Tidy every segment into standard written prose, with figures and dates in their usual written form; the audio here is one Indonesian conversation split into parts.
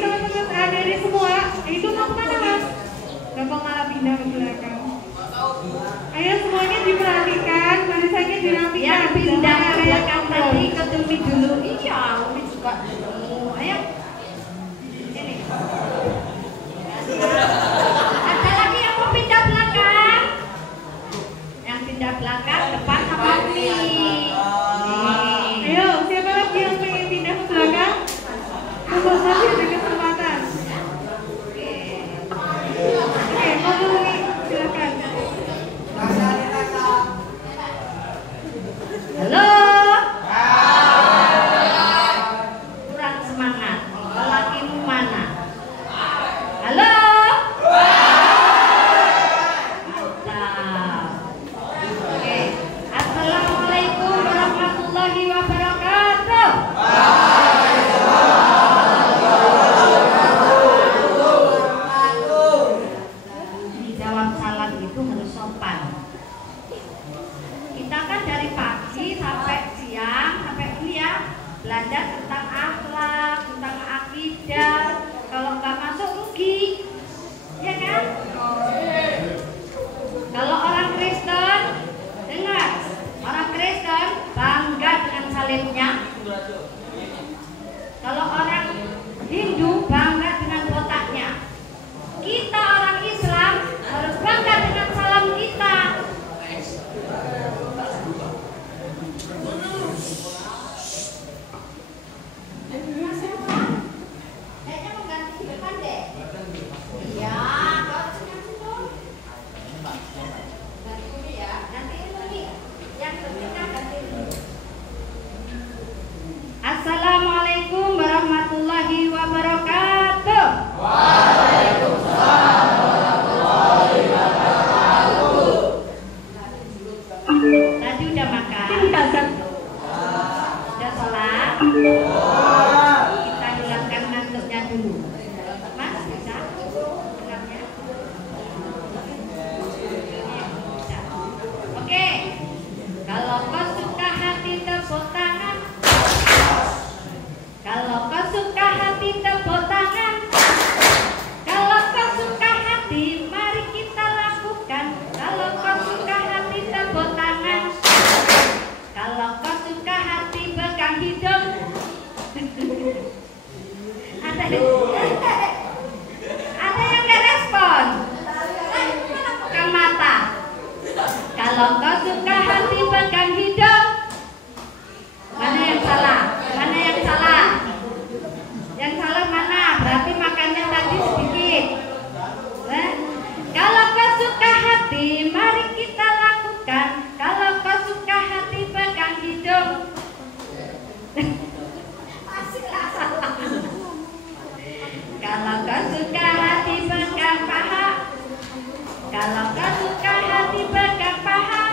teman-teman adik-adik semua, itu mau kemana mas? Gampang malah pindah ke belakang. Ayo semuanya diperhatikan, barisannya dirapikan. Yang pindah ke belakang tadi ke Umi dulu. Iya, Umi juga. Ayo. Sini. Ada lagi yang mau pindah belakang? Yang pindah belakang depan sama Umi. Ayo, siapa lagi yang pengen pindah ke belakang? Tunggu saja ada kesempatan. Oke, mau dulu nih, silakan. Halo. Kurang semangat. Lakimu mana? Halo. Oke. Assalamualaikum warahmatullahi wabarakatuh. Dijawab salam itu harus sopan. Kita kan dari pagi sampai siang sampai kuliah belajar tentang akhlak, tentang akidah. Kalau nggak masuk rugi, ya kan? Kalau orang Kristen, dengar, orang Kristen bangga dengan salibnya. Kalau orang Hindu bangga dengan botaknya. Kita orang Islam harus bangga dengan salam kita. Kayaknya mau ganti di depan deh. Iya, kalau ganti dulu. Ganti dulu ya, ganti dulu. Yang berpindah ganti dulu. Assalamualaikum warahmatullahi wabarakatuh. Waalaikumsalam warahmatullahi wabarakatuh. Tadi udah makan? Udah sholat? Kita hilangkan ngantuknya dulu. Mas, bisa? Hilangnya? Bisa. Oke. Kalau kau suka hati tepuk tangan. Kalau kau suka hati tepuk tangan. Kalau kau suka hati, mari kita lakukan. Kalau kau suka hati tepuk tangan. Kalau kau suka hati pegang hidung. Ada yang nggak respon. Pegang mata. Kalau kau suka hati pegang hidung. Mana yang salah? Mana yang salah? Yang salah mana? Berarti makannya tadi sedikit. Kalau kau suka hati, mari kita lakukan. Kalau kau suka hati pegang hidung. Kalau kau suka hati pegang paha. Kalau kau suka hati pegang paha.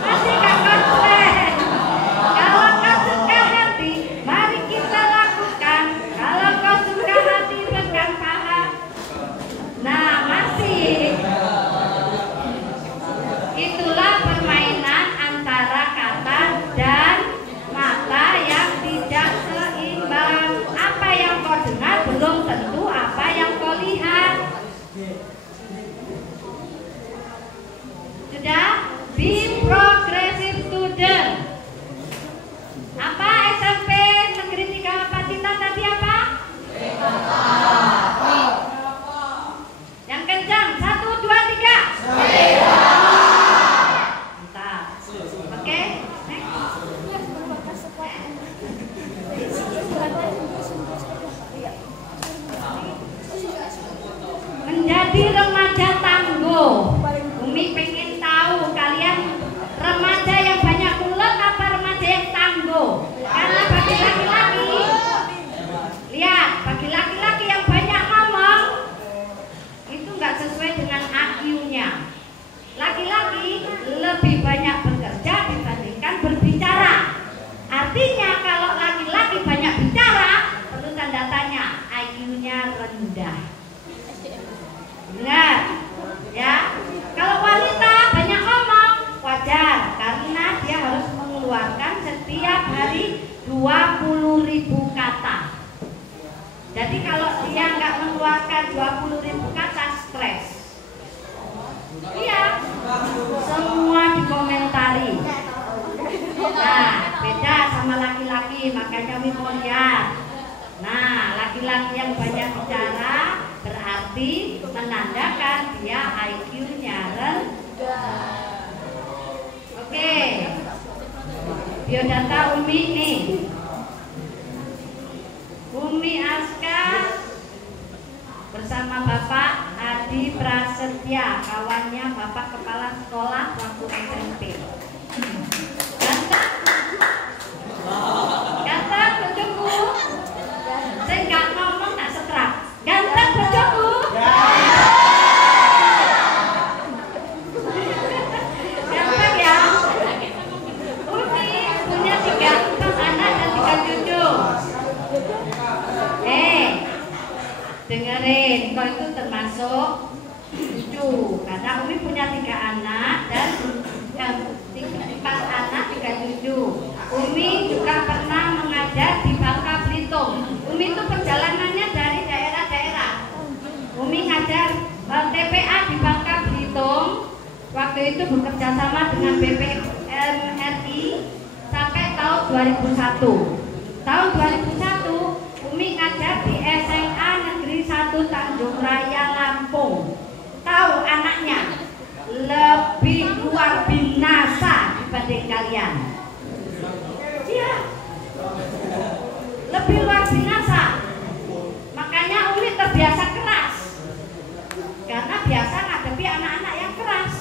Masih gak konsisten. Kalau kau suka hati, mari kita lakukan. Kalau kau suka hati pegang paha. Nah, masih. Itulah permainan antara kata dan mata yang tidak seimbang. Apa yang kau dengar belum tentu apa yang kau lihat. Sudah? Be progressive student. Apa SMP Negeri 3 Pacitan tadi apa? Yang kencang, 1, 2, 3. Mantap. Oke, next. Menjadi remaja tangguh. Umi pengen tahu kalian remaja yang banyak mulut apa remaja yang tangguh? Karena bagi laki-laki, lihat, bagi laki-laki yang banyak ngomong itu nggak sesuai dengan IQ-nya. Laki-laki lebih banyak bekerja dibandingkan berbicara. Artinya kalau laki-laki banyak bicara, perlu tanda tanya, IQ-nya rendah. Benar, ya. Kalau wanita banyak ngomong, wajar karena dia harus mengeluarkan setiap hari 20.000 kata. Jadi kalau dia nggak mengeluarkan 20.000 kata stres. Iya, semua dikomentari. Nah, beda sama laki-laki, makanya Umi mau lihat. Nah, laki-laki yang banyak bicara berarti menandakan dia IQ-nya rendah. Oke, biodata Umi nih. Umi Aska bersama Bapak Adi Prasetya, kawannya Bapak Kepala Sekolah waktu SMP. Ganteng? Ganteng bojoku? Saya nggak ngomong tak setrap. Ganteng bojoku? Ganteng ya? Umi punya 3 anak dan 3 cucu. Dengerin, kau itu termasuk cucu. Karena Umi punya 3 anak dan 4 anak 3 cucu. Umi juga pernah mengajar di Bangka Belitung. Umi itu perjalanannya dari daerah-daerah. Umi ngajar TPA di Bangka Belitung. Waktu itu bekerja sama dengan BPMRI sampai tahun 2001. Tahun 2001 Umi ngajar di SMA Negeri 1 Tanjung Raya Lampung. Tahu anaknya lebih luar binasa dibanding kalian. Iya, lebih luar binasa. Makanya Umi terbiasa keras, karena biasa ngadepi anak-anak yang keras,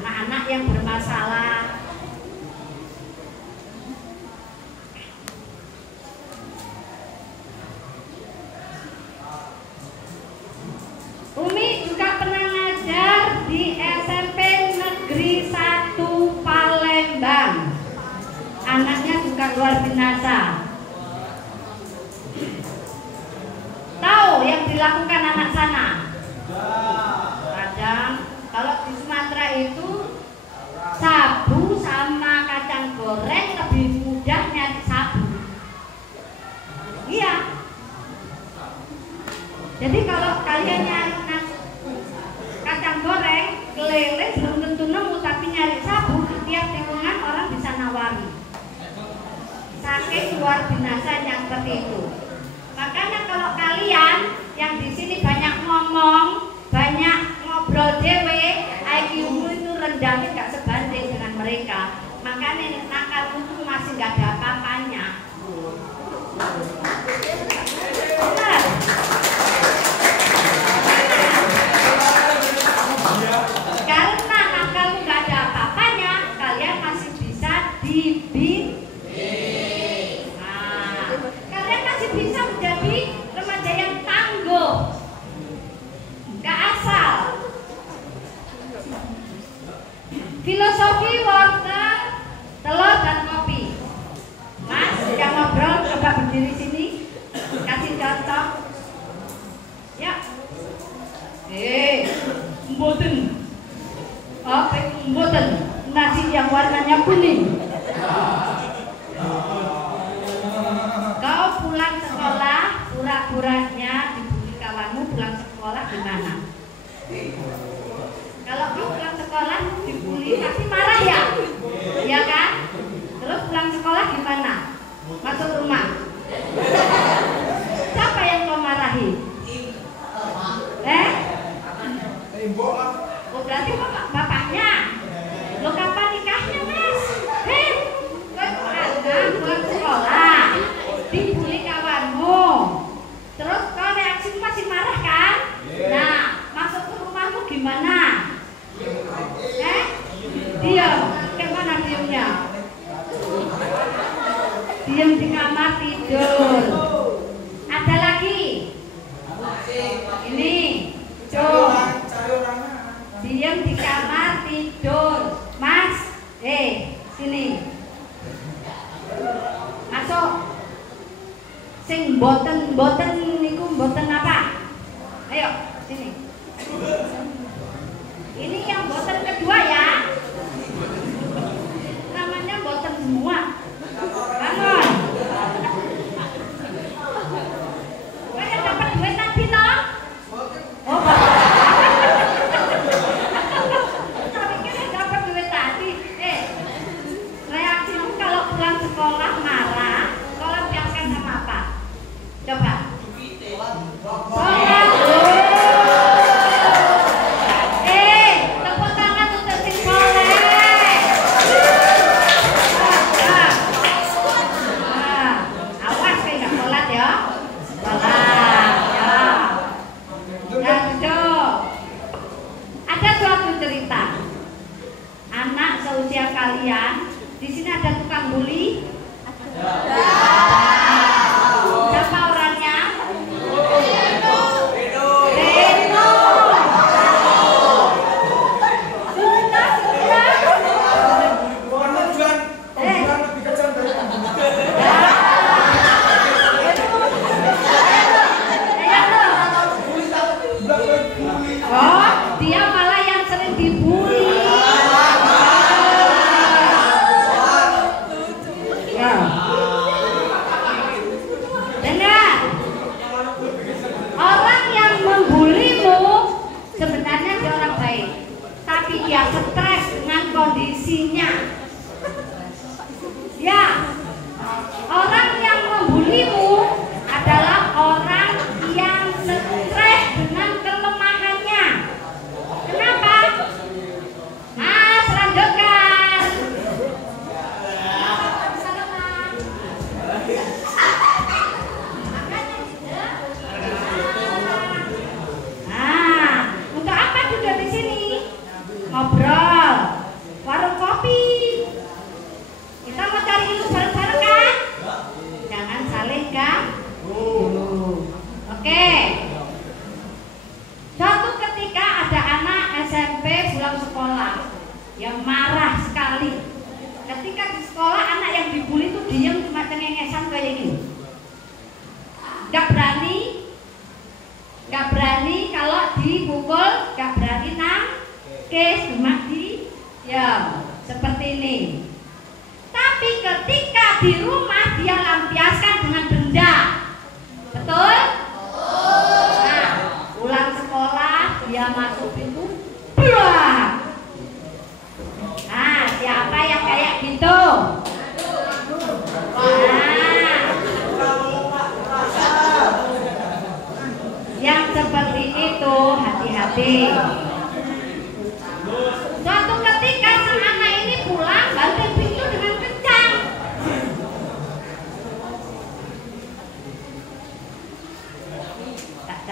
anak-anak yang bermasalah. Umi juga pernah ngajar di SMP Negeri 1 Palembang. Anaknya juga luar binasa. Tahu yang dilakukan anak sana? Kadang kalau di Sumatera itu sabu sama kacang goreng lebih mudah nyari sabu. Iya. Jadi kalau kalian nyari kacang goreng, kelele belum tentu nemu, tapi nyari sabu di tiap tikungan orang bisa nawari. Saking luar binasanya seperti itu. Makanya kalau kalian yang di sini banyak ngomong, banyak ngobrol dewe, IQ-mu itu rendahnya nggak sebanding dengan mereka. Makanya nakalmu itu masih nggak ada apa-apanya. Benar. Karena nakalmu nggak ada apa-apanya, kalian masih bisa dibimbing. Nah, kalian masih bisa menjadi remaja yang tangguh, nggak asal. Filosofi wortel, telur dan kopi. Mas, yang ngobrol coba berdiri sini, kasih contoh. Ya. Mboten. Apa itu mboten? Nasi yang warnanya kuning. Kau pulang sekolah, pura-puranya dibully kawanmu, pulang sekolah gimana? Kalau kau pulang sekolah dibully pasti marah ya? Iya kan? Terus pulang sekolah gimana? Masuk rumah. Siapa yang kau marahi? Oh berarti bapaknya. Lo kapan nikahnya mas? Kau pulang sekolah dibully kawanmu. Terus kau reaksimu masih marah kan? Nah, masuk ke rumahmu gimana? Diam. Kemana diamnya? Diam di kamar tidur. Ada lagi? Ini. Tuh. Diam di kamar tidur. Mas, sini. Masuk. Sing boten niku boten apa? Ayo, sini. Ini yang boten kedua ya. Namanya boten semua. Bangun.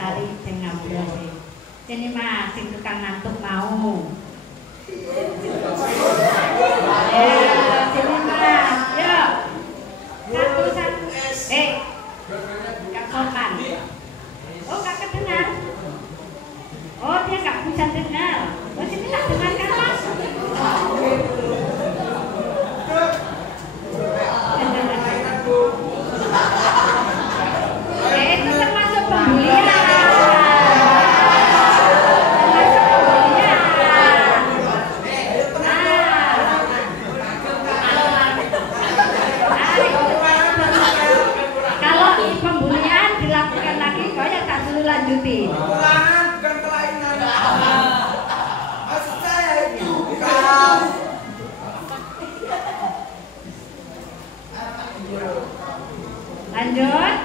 kali sing ngabrol. Sini Mas, sing tukang ngantuk mau. Ya, sini Mas. Yuk. Satu. Kak Sopan. Oh, kakak dengar. Oh, dia nggak bisa dengar. Oh, sini tak dengarkan Mas. Itu termasuk pembulian. Kalau pembulian dilakukan lagi, kau ya tak suruh lanjutin. Bukan kelainan. Maksud saya itu bukan. Lanjut.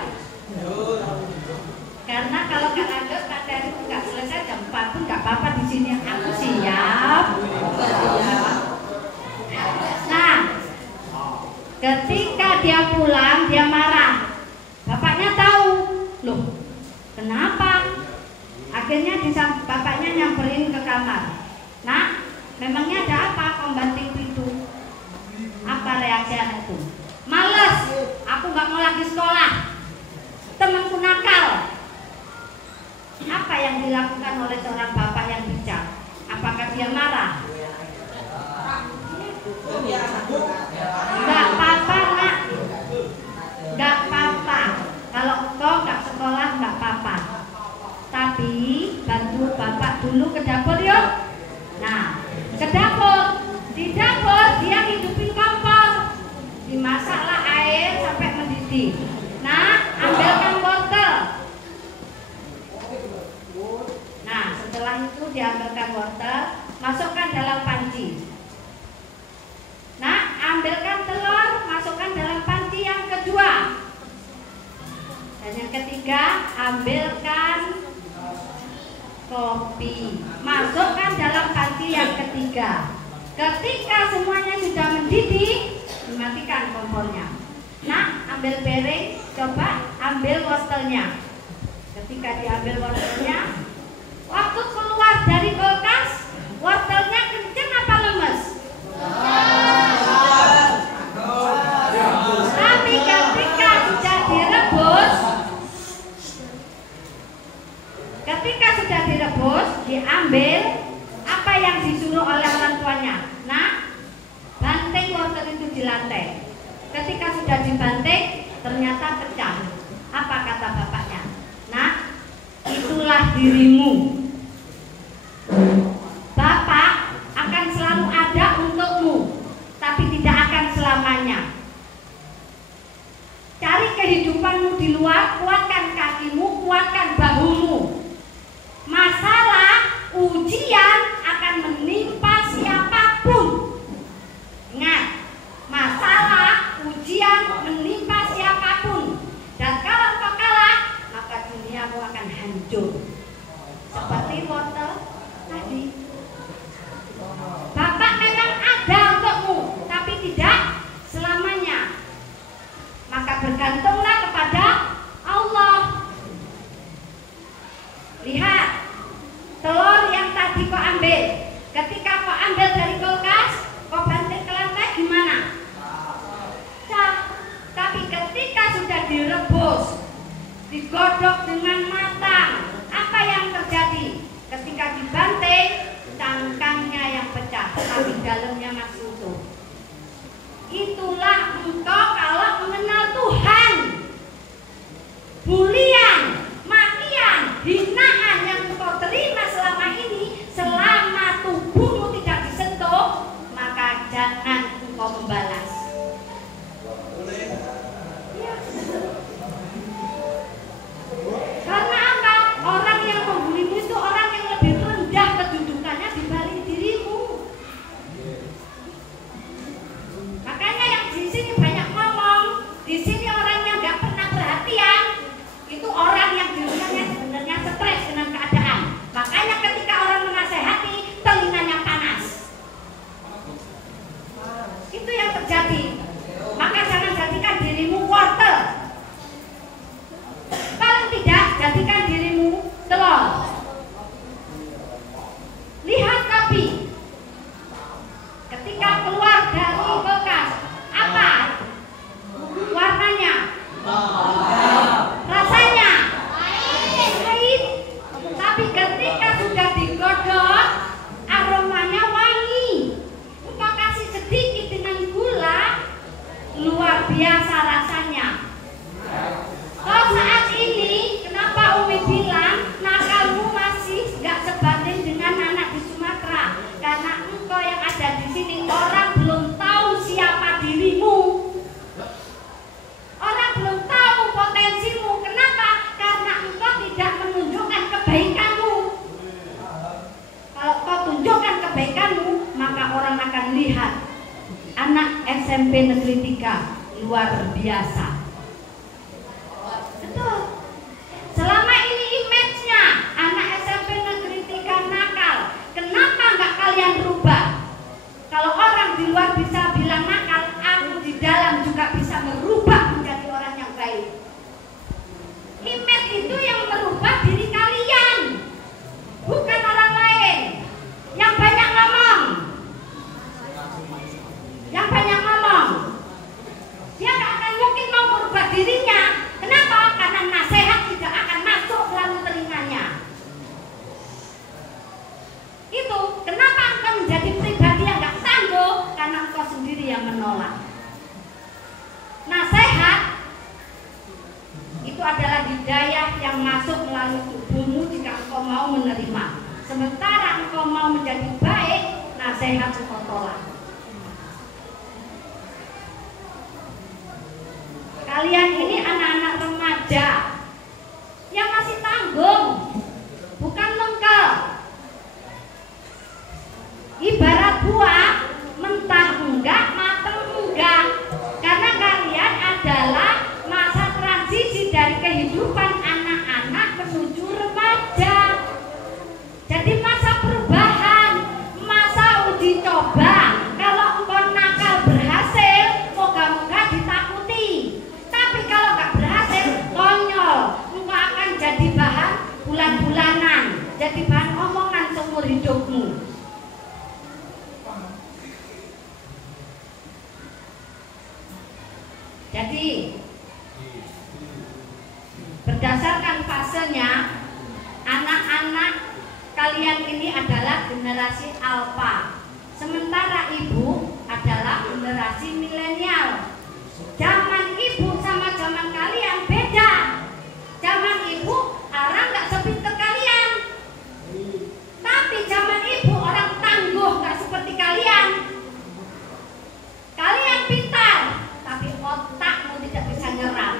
Karena kalau nggak lanjut materi itu nggak selesai jam 4 pun nggak apa-apa di sini. Aku siap. Nah, ketika dia pulang dia marah. Bapaknya tahu. Loh, kenapa? Akhirnya bapaknya nyamperin ke kamar. Nah, memangnya ada apa? Kau banting pintu. Apa reaksi anak itu? Males, aku nggak mau lagi sekolah. Temanku nakal. Apa yang dilakukan oleh seorang bapak yang bijak? Apakah dia marah? Nggak apa-apa, Nak. Nggak apa-apa. Kalau kau nggak sekolah nggak apa-apa. Tapi bantu bapak dulu ke dapur yuk. Nah, ke dapur. Di dapur dia hidupin kompor. Dimasaklah air sampai mendidih. Nah, ambilkan wortel. Nah, setelah itu diambilkan wortel, masukkan dalam panci. Nah, ambilkan telur, masukkan dalam panci yang kedua. Dan yang ketiga, ambilkan kopi, masukkan dalam panci yang ketiga. Ketika semuanya sudah mendidih, dimatikan kompornya. Nah, ambil piring, coba ambil wortelnya. Ketika diambil wortelnya, waktu keluar dari kulkas, wortelnya kenceng apa lemes? Tapi ketika sudah direbus, diambil apa yang disuruh oleh orang tuanya. Nah, banting wortel itu di lantai. Ketika sudah dibanting, ternyata pecah. Apa kata bapaknya? Nah, itulah dirimu. Bapak akan selalu ada untukmu, tapi tidak akan selamanya. Cari kehidupanmu di luar, kuatkan kakimu, kuatkan bahumu. Masalah, ujian akan menimpa siapapun. Ingat, masalah, ujian menimpa siapapun. Dan kalau kau kalah, maka duniamu akan hancur. Seperti wortel tadi. Bapak memang ada untukmu, tapi tidak selamanya. Maka bergantunglah kepada Allah. Lihat, telur yang tadi kau ambil, ketika kau ambil dari kulkas, kau banting ke lantai gimana? Cah. Tapi ketika sudah direbus, digodok dengan matang, apa yang terjadi? Ketika dibanting, cangkangnya yang pecah, tapi dalamnya masih utuh. Itulah engkau kalau mengenal Tuhan. Bulian, makian, hinaan yang engkau terima selama ini, selama tubuhmu tidak disentuh, maka jangan engkau membalas. Ya. Karena apa? Orang yang membulimu itu orang yang lebih rendah kedudukannya dibanding dirimu. Makanya yang di sini banyak ngomong, di sini Negeri 3 luar biasa. Betul. Selama ini image-nya anak SMP Negeri 3 nakal. Kenapa nggak kalian rubah? Kalau orang di luar bisa bilang nakal, aku di dalam juga bisa merubah menjadi orang yang baik. Image itu yang merubah diri kalian, bukan orang lain. Yang banyak ngomong, dia nggak akan mungkin mau merubah dirinya. Kenapa? Karena nasihat tidak akan masuk melalui telinganya. Itu kenapa engkau menjadi pribadi yang nggak tangguh, karena engkau sendiri yang menolak. Nasihat itu adalah hidayah yang masuk melalui tubuhmu jika engkau mau menerima. Sementara engkau mau menjadi baik, nasihat engkau tolak. Kalian ini anak-anak remaja yang masih tanggung, bukan mengkel. Ibarat buah, mentah enggak, matang enggak. Karena kalian adalah masa transisi dari kehidupan anak-anak menuju remaja. Jadi masa perubahan, masa uji coba. Kalau engkau nakal berhasil, moga-moga ditakuti. Tapi kalau nggak berhasil, konyol. Engkau akan jadi bahan bulan-bulanan, jadi bahan omongan seumur hidupmu. Jadi berdasarkan fasenya, anak-anak kalian ini adalah generasi alfa, sementara ibu adalah generasi milenial. Zaman ibu sama zaman kalian beda. Zaman ibu orang nggak sepinter kalian, tapi zaman ibu orang tangguh nggak seperti kalian. Kalian pintar, tapi otakmu tidak bisa nyerap.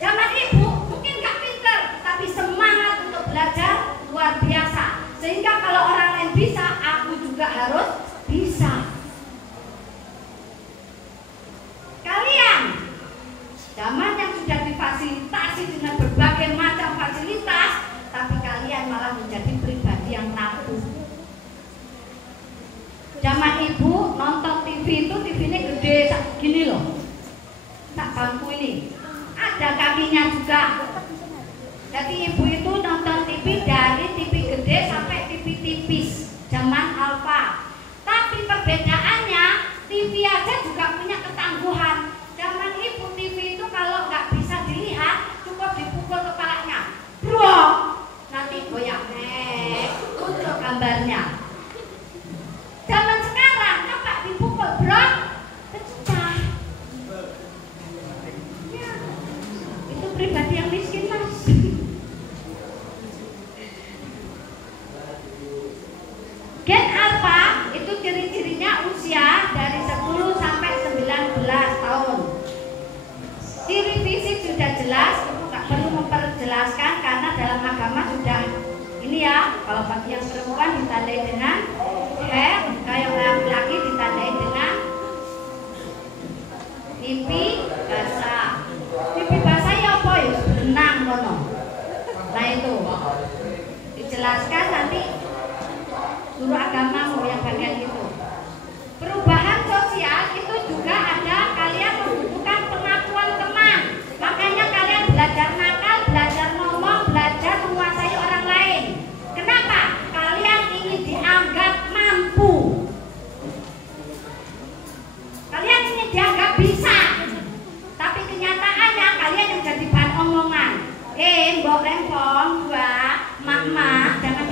Zaman ibu mungkin nggak pintar, tapi semangat untuk belajar luar biasa. Sehingga kalau orang lain bisa, aku juga harus bisa. Kalian zaman yang sudah difasilitasi dengan berbagai macam fasilitas, tapi kalian malah menjadi pribadi yang rapuh. Zaman ibu nonton TV itu TV-nya gede gini loh, tak bangku ini, ada kakinya juga. Jadi ibu itu nonton TV dari TV gede sampai TV tipis, zaman alfa. Tapi perbedaannya, TV aja juga punya ketangguhan. Zaman ibu TV itu kalau nggak bisa dilihat, cukup dipukul kepalanya, bro, nanti goyang, muncul gambarnya. Zaman sekarang coba dipukul, bro, pecah. Ya, itu pribadi yang miskin, mas. Gen alpha itu ciri-cirinya usia dari 10 sampai 19 tahun. Ciri fisik sudah jelas, itu nggak perlu memperjelaskan karena dalam agama sudah ini ya. Kalau bagi yang perempuan ditandai dengan hair, kayak laki-laki ditandai dengan pipi basah. Pipi basah ya apa ya? Berenang kono. Nah itu dijelaskan nanti guru agamamu yang bagian itu. Perubahan sosial itu juga ada, kalian membutuhkan pengakuan teman. Makanya kalian belajar nakal, belajar ngomong, belajar menguasai orang lain. Kenapa? Kalian ingin dianggap mampu. Kalian ingin dianggap bisa. Tapi kenyataannya kalian yang jadi bahan omongan. Mbok rempong, mak-mak, jangan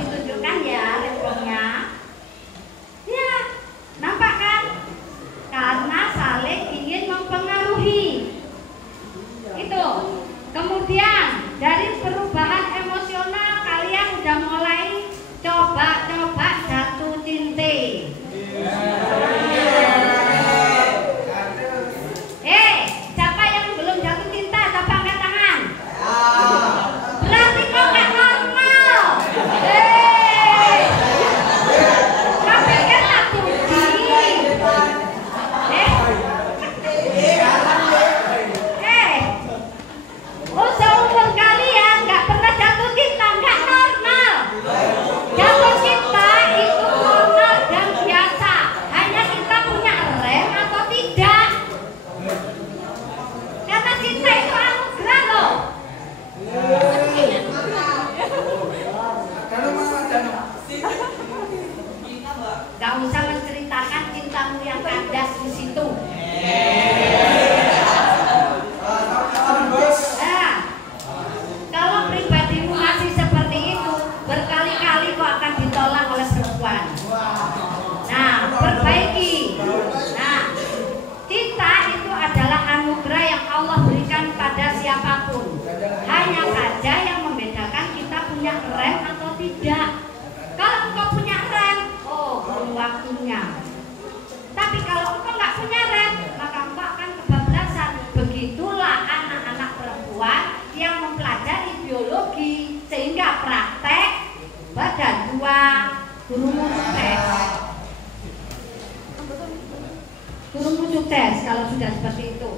sukses kalau sudah seperti itu.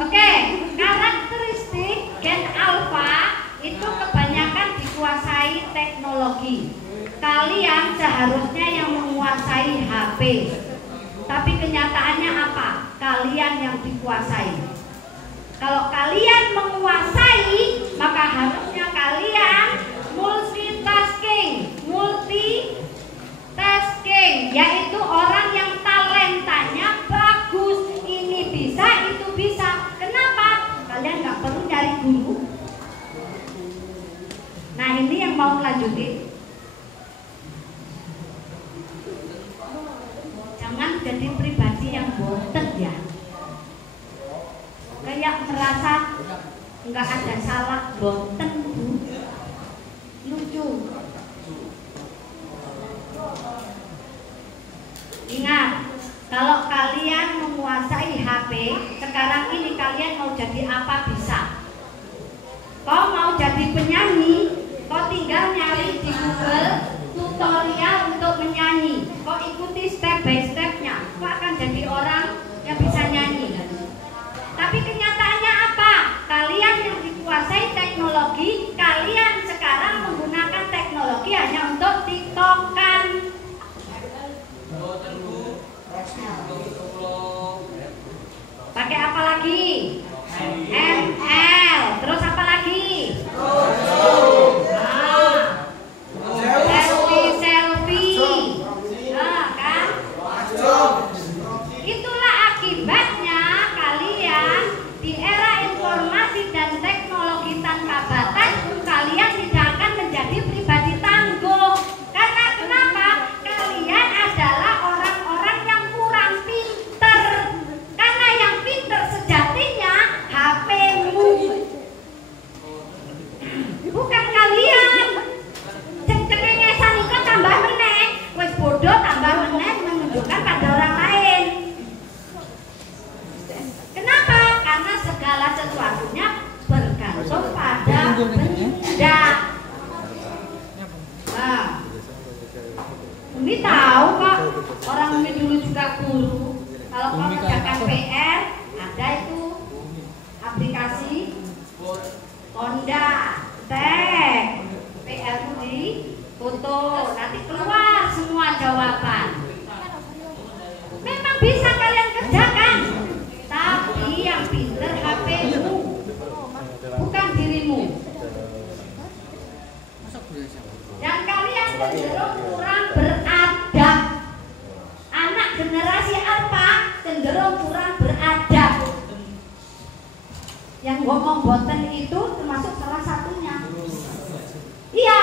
Oke, karakteristik gen alpha itu kebanyakan dikuasai teknologi. Kalian seharusnya yang menguasai HP, tapi kenyataannya apa? Kalian yang dikuasai. Kalau kalian menguasai, maka harusnya kalian multitasking, yaitu orang yang talentanya bagus, ini bisa, itu bisa. Kenapa? Kalian nggak perlu nyari guru. Nah, ini yang mau lanjutin. Jangan jadi pribadi yang boten ya. Kayak merasa nggak ada salah, boten Bu. Lucu. Ingat, kalau kalian menguasai HP, sekarang ini kalian mau jadi apa bisa. Kau mau jadi penyanyi, kau tinggal nyari di Google tutorial untuk menyanyi. Kau ikuti step by stepnya, kau akan jadi orang yang bisa nyanyi. Tapi kenyataannya apa? Kalian yang dikuasai teknologi, kalian sekarang menggunakan teknologi hanya untuk tiktokan. Pakai apa lagi? ML. Terus apa lagi? Selfie. Nah, kan? Itulah akibatnya kalian di era informasi dan teknologi tanpa batas, kalian tidak akan menjadi pribadi tangguh. Karena kenapa? Kalian adalah orang-orang yang kurang pinter. Karena yang pinter sejatinya HP-mu, bukan kalian. Cengengesan itu tambah meneh, wes bodoh tambah meneh menunjukkan pada orang lain. Kenapa? Karena segala sesuatunya bergantung pada benda. Nah, Umi tahu kok, orang Umi dulu juga guru. Kalau kau kerjakan PR, ada itu aplikasi Honda, tag PR-mu di foto, nanti keluar semua jawaban. Memang bisa kalian kerjakan, tapi yang pinter HP-mu, bukan dirimu. Dan kalian cenderung kurang beradab. Anak generasi apa cenderung kurang beradab. Yang ngomong boten itu termasuk salah satunya. Iya.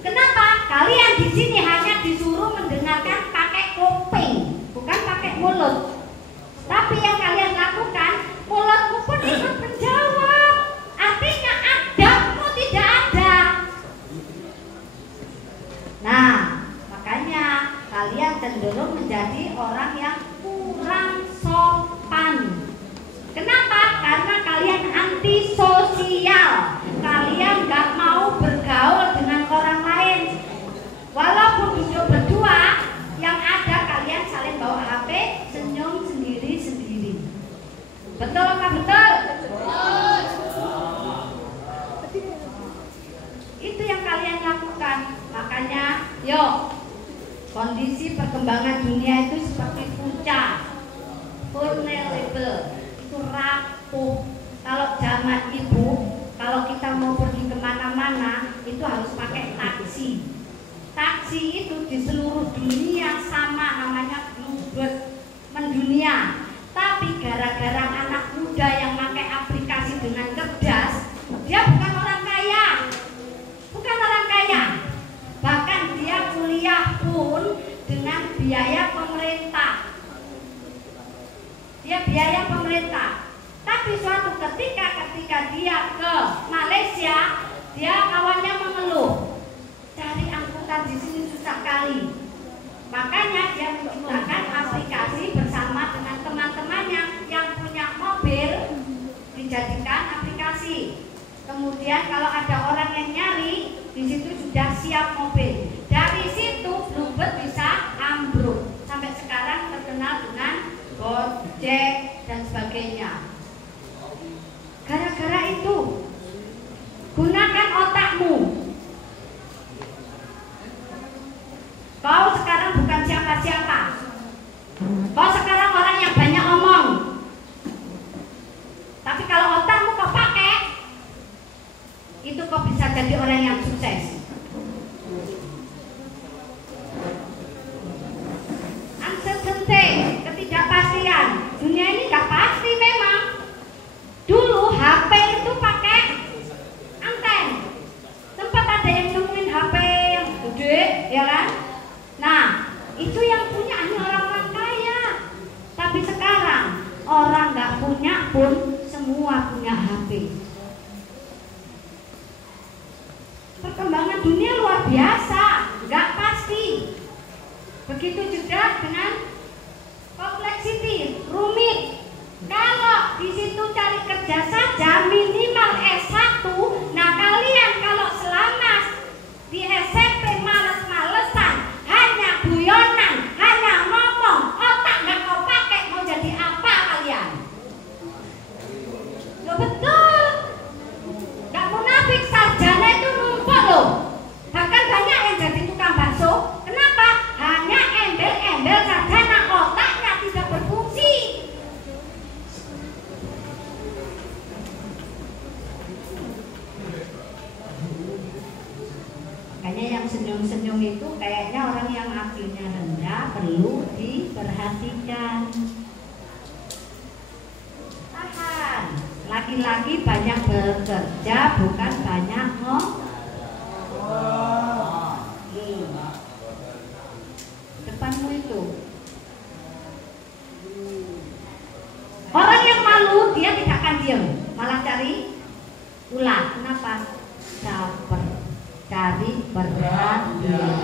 Kenapa? Kalian di sini hanya disuruh mendengarkan pakai kuping, bukan pakai mulut. Tapi yang kalian lakukan, mulutmu pun ikut menjawab. Artinya adabmu tidak ada. Nah, makanya kalian cenderung menjadi orang yang kurang sopan. Kenapa? Karena kalian antisosial. Kalian gak mau bergaul dengan orang lain. Walaupun duduk berdua, yang ada kalian saling bawa HP, senyum sendiri-sendiri. Betul apa betul? Betul. Itu yang kalian lakukan. Makanya, yuk, kondisi perkembangan dunia itu seperti puncak, vulnerable, itu rapuh. Kalau zaman ibu, kalau kita mau pergi kemana-mana, itu harus pakai taksi. Taksi itu di seluruh dunia sama, namanya Bluebird, mendunia. Tapi gara-gara anak muda yang pakai aplikasi dengan cerdas, dia bukan orang kaya. Bukan orang kaya. Bahkan dia kuliah pun dengan biaya pemerintah. Dia biaya pemerintah. Tapi suatu ketika dia ke Malaysia, dia kawannya mengeluh, cari angkutan di sini susah kali. Makanya dia menggunakan aplikasi bersama dengan teman-temannya yang punya mobil, dijadikan aplikasi. Kemudian kalau ada orang yang nyari, di situ sudah siap mobil. Dari situ Bluebird bisa ambruk. Sampai sekarang terkenal dengan Gojek dan sebagainya. Gara-gara itu, gunakan otakmu. Kau sekarang bukan siapa-siapa. Kau sekarang orang yang banyak omong. Tapi kalau otakmu kau pakai, itu kau bisa jadi orang yang sukses. Uncertainty, ketidakpastian. Dunia ini nggak pasti memang. Dulu HP itu pakai anten. Sempat ada yang nemuin HP yang gede, ya kan? Nah, itu yang punya hanya orang-orang kaya. Tapi sekarang orang nggak punya pun semua punya HP. Perkembangan dunia luar biasa, nggak pasti. Begitu juga dengan complexity, rumit. Kalau di situ cari kerja saja minimal S1. Nah, kalian kalau selama di SMP males-malesan, hanya guyonan, hanya ngomong, otak nggak kau pakai, mau jadi apa kalian? Loh, betul. Nggak munafik, sarjana itu numpuk loh. Bahkan banyak yang jadi tukang bakso. Kenapa? Hanya embel-embel sarjana, otaknya tidak berfungsi. Makanya yang senyum-senyum itu kayaknya orang yang akhirnya rendah, perlu diperhatikan. Tahan. Laki-laki banyak bekerja, bukan banyak ngomong. Depanmu itu. Orang yang malu dia tidak akan diam, malah cari ulah. Kenapa? Caper, cari perhatian.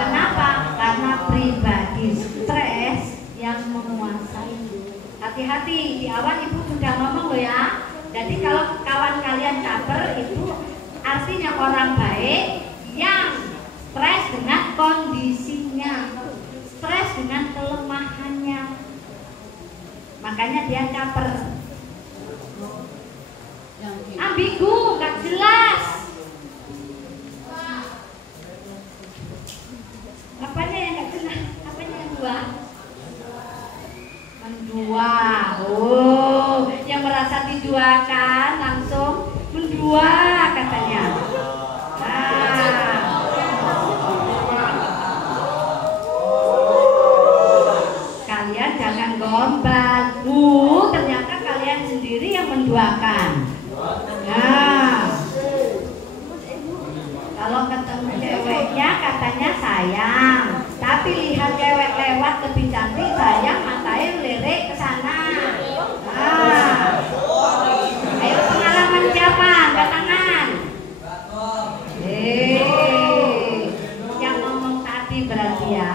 Kenapa? Karena pribadi stres yang menguasai. Hati-hati, di awal ibu sudah ngomong loh ya. Jadi kalau kawan kalian caper itu artinya orang baik yang stres dengan kondisinya, stres dengan kelemahannya. Makanya dia caper. Ambigu, gak jelas. Apanya yang gak jelas? Apanya yang dua? Mendua. Oh, yang merasa diduakan langsung mendua katanya. Kalian jangan gombal. Ternyata kalian sendiri yang menduakan. Nah, kalau ketemu ceweknya katanya sayang, tapi lihat cewek lewat lebih cantik sayang, matanya lirik ke sana. Ayo pengalaman siapa? Angkat tangan. Yang ngomong tadi berarti ya.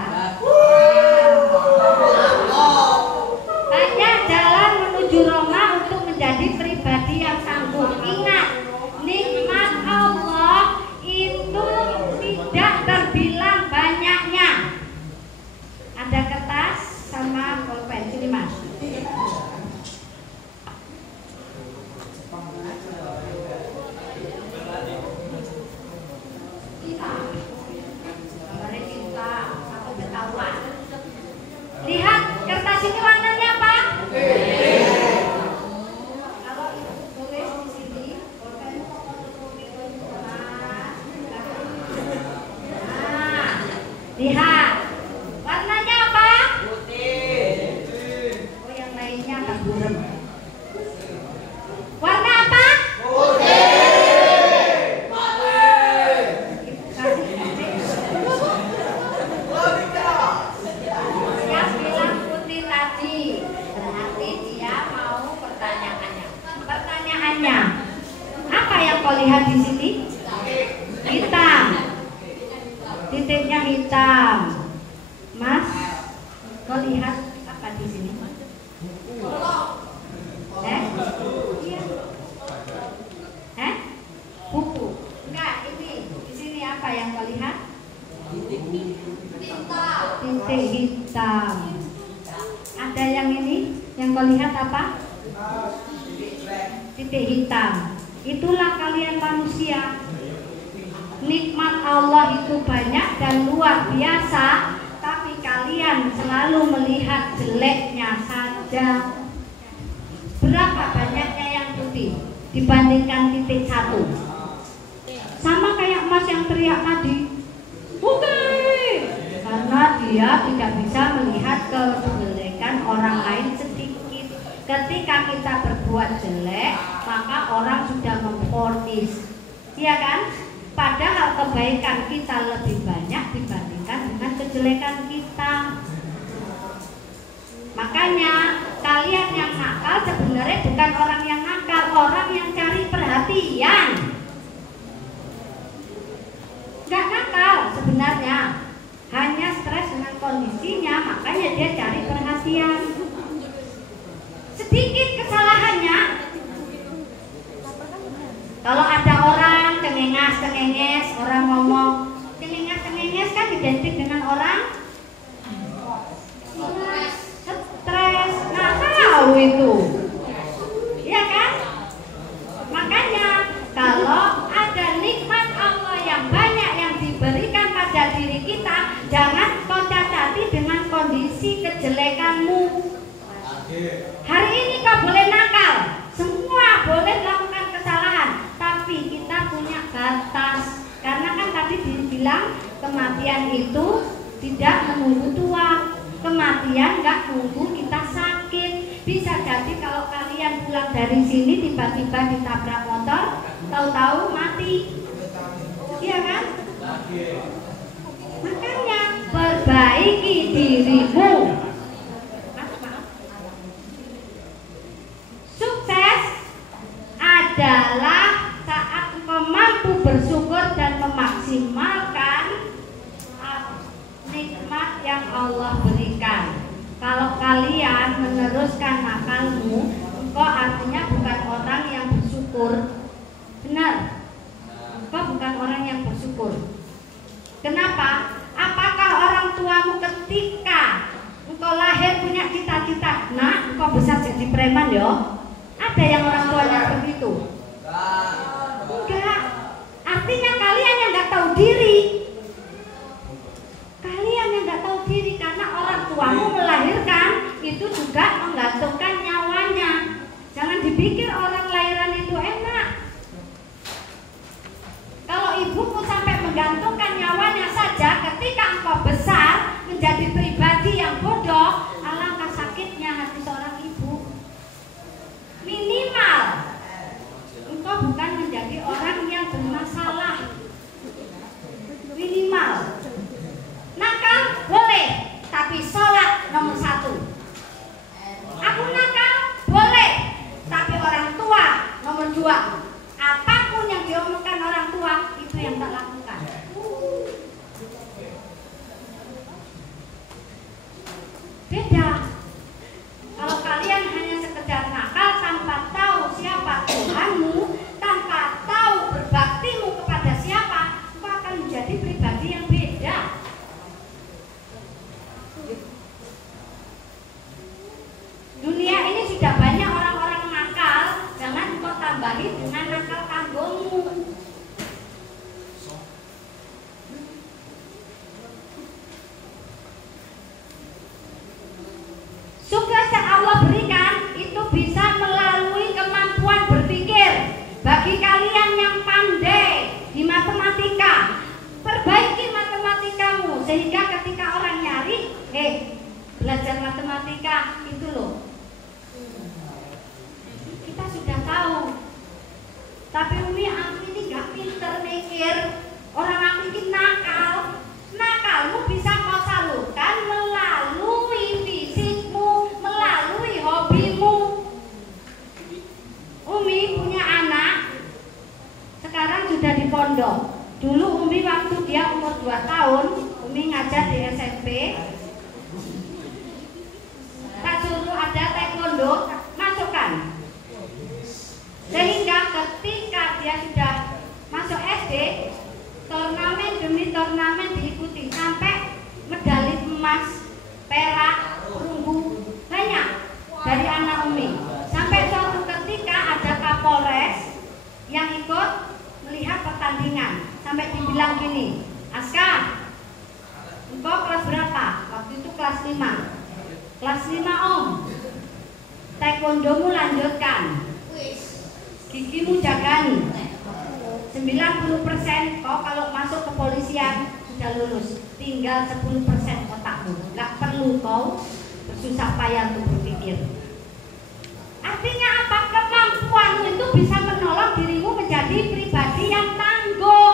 Banyak jalan menuju Roma untuk menjadi pribadi yang sanggup. Ingat, nikmat Allah itu tidak terbilang banyaknya. Ada kertas sama pulpen, sini mas. Lihat kertas ini warnanya apa? Kalau itu tulis di sini, lihat warnanya apa? Putih. Oh, yang lainnya agak buram. Warna apa? Putih. Yang bilang putih tadi berarti dia mau pertanyaannya. Pertanyaannya, apa yang kau lihat di sini? Hitam. Titiknya hitam. Mas, kau lihat apa di sini? Iya. Buku. Enggak, ini. Di sini apa yang kau lihat? Titik hitam. Ada yang ini? melihat apa? Titik hitam. Itulah kalian manusia. Nikmat Allah itu banyak dan luar biasa, tapi kalian selalu melihat jeleknya saja. Berapa banyaknya yang putih dibandingkan titik satu? Sama kayak Mas yang teriak tadi, putih, karena dia tidak bisa melihat kejelekan orang lain sedikit. Ketika kita berbuat jelek, maka orang sudah memvonis, iya kan? Padahal kebaikan kita lebih banyak dibandingkan dengan kejelekan kita. Makanya kalian yang nakal sebenarnya bukan orang yang nakal, orang yang cari perhatian. Gak nakal sebenarnya, hanya stres dengan kondisinya, makanya dia cari perhatian. Sedikit kesalahannya, kalau ada orang cengenges, orang ngomong cengenges kan identik dengan orang stres. Nah, tahu itu, ya kan? Makanya kalau ada nikmat Allah yang banyak yang diberikan pada diri kita, jangan kau cacati dengan kondisi kejelekanmu. Hari ini kau boleh nakal, semua boleh melakukan kesalahan, tapi kita punya batas. Karena kan tadi dibilang kematian itu tidak menunggu tua, kematian nggak nunggu kita sakit. Bisa jadi kalau kalian pulang dari sini tiba-tiba ditabrak motor, tahu-tahu mati, iya kan? Makanya perbaiki dirimu. Sukses adalah saat engkau mampu bersyukur dan memaksimalkan nikmat yang Allah berikan. Kalau kalian meneruskan nakalmu, engkau artinya bukan orang yang bersyukur. Benar, engkau bukan orang yang bersyukur. Kenapa? Apakah orang tuamu ketika engkau lahir punya cita-cita, nah engkau besar jadi preman yo? Ada yang orang tuanya begitu? Enggak. Artinya kalian yang nggak tahu diri. Kalian yang nggak tahu diri, karena orang tuamu melahirkan itu juga menggantungkan nyawanya. Jangan dipikir orang lahiran itu enak. Kalau ibumu sampai menggantungkan nyawanya saja, ketika engkau besar menjadi pribadi yang bodoh, alangkah sakitnya hati seorang ibu. Minimal engkau bukan menjadi orang yang bermasalah. Minimal. Nakal boleh, tapi sholat nomor 1. Aku nakal boleh, tapi orang tua nomor 2. Apapun yang diomongkan orang tua, itu yang tak lakukan. Beda. Kalau kalian hanya sekedar nakal tanpa tahu siapa Tuhanmu, tanpa tahu berbaktimu kepada siapa, kau akan menjadi pribadi yang beda. Dunia ini sudah banyak orang-orang nakal, jangan kau tambahi dengan nakal kanggomu. Sukses yang Allah berikan itu bisa melalui kemampuan berpikir. Bagi kalian yang pandai di matematika, perbaiki matematikamu sehingga ketika orang nyari, belajar matematika itu loh, kita sudah tahu. Tapi Umi, aku ini gak pinter mikir. Orang aku ini nakal. Nakalmu bisa kau salurkan melalui fisikmu, melalui hobimu. Umi punya anak, sekarang sudah di pondok. Dulu Umi waktu dia umur 2 tahun, Umi ngajar di SMP. Tak suruh ada taekwondo, masukkan. Sehingga ketika dia sudah masuk SD, turnamen demi turnamen diikuti sampai medali emas, perak, perunggu banyak dari anak pertandingan sampai dibilang gini, Aska, engkau kelas berapa? Waktu itu kelas 5. Kelas 5 Om. Taekwondomu lanjutkan. Gigimu jagani. 90% kau kalau masuk kepolisian sudah lulus. Tinggal 10% otakmu. Gak perlu kau bersusah payah untuk berpikir. Artinya apa? Kemampuanmu itu bisa menolong dirimu menjadi pribadi yang tangguh.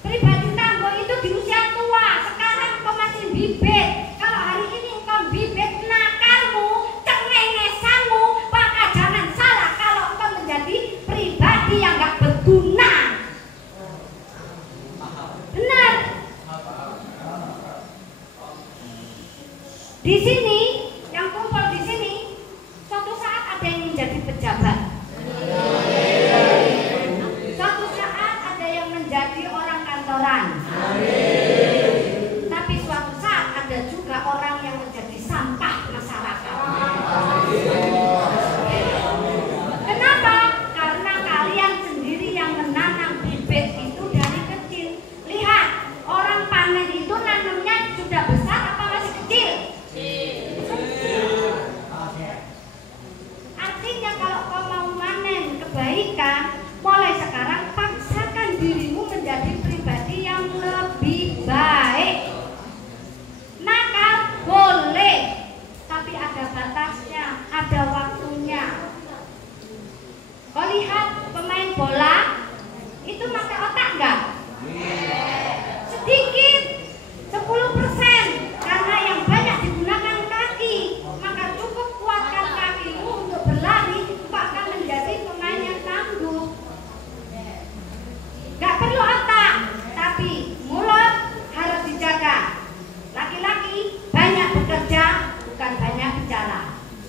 Pribadi tangguh itu di usia tua. Sekarang kau masih bibit. Kalau hari ini kau bibit nakalmu, cengengesanmu, maka jangan salah kalau kau menjadi pribadi yang gak berguna. Benar. Di sini, yang kumpul di sini, suatu saat ada yang menjadi pejabat. Suatu saat ada yang menjadi orang kantoran. Tapi suatu saat ada juga orang yang menjadi sampah masyarakat. Kenapa? Karena kalian sendiri yang menanam bibit itu dari kecil. Lihat, orang panen itu nanamnya sudah besar apa masih kecil? Artinya kalau kau mau manen kebaikan, mulai sekarang paksakan dirimu menjadi pribadi yang lebih baik. Nakal boleh, tapi ada batasnya, ada waktunya. Kau lihat pemain bola itu pakai otak enggak? Sedikit, 10%, karena yang banyak digunakan kaki. Maka cukup kuatkan kakimu untuk berlari, kau akan menjadi pemain yang tangguh. Gak perlu otak, tapi mulut harus dijaga. Laki-laki banyak bekerja, bukan banyak bicara.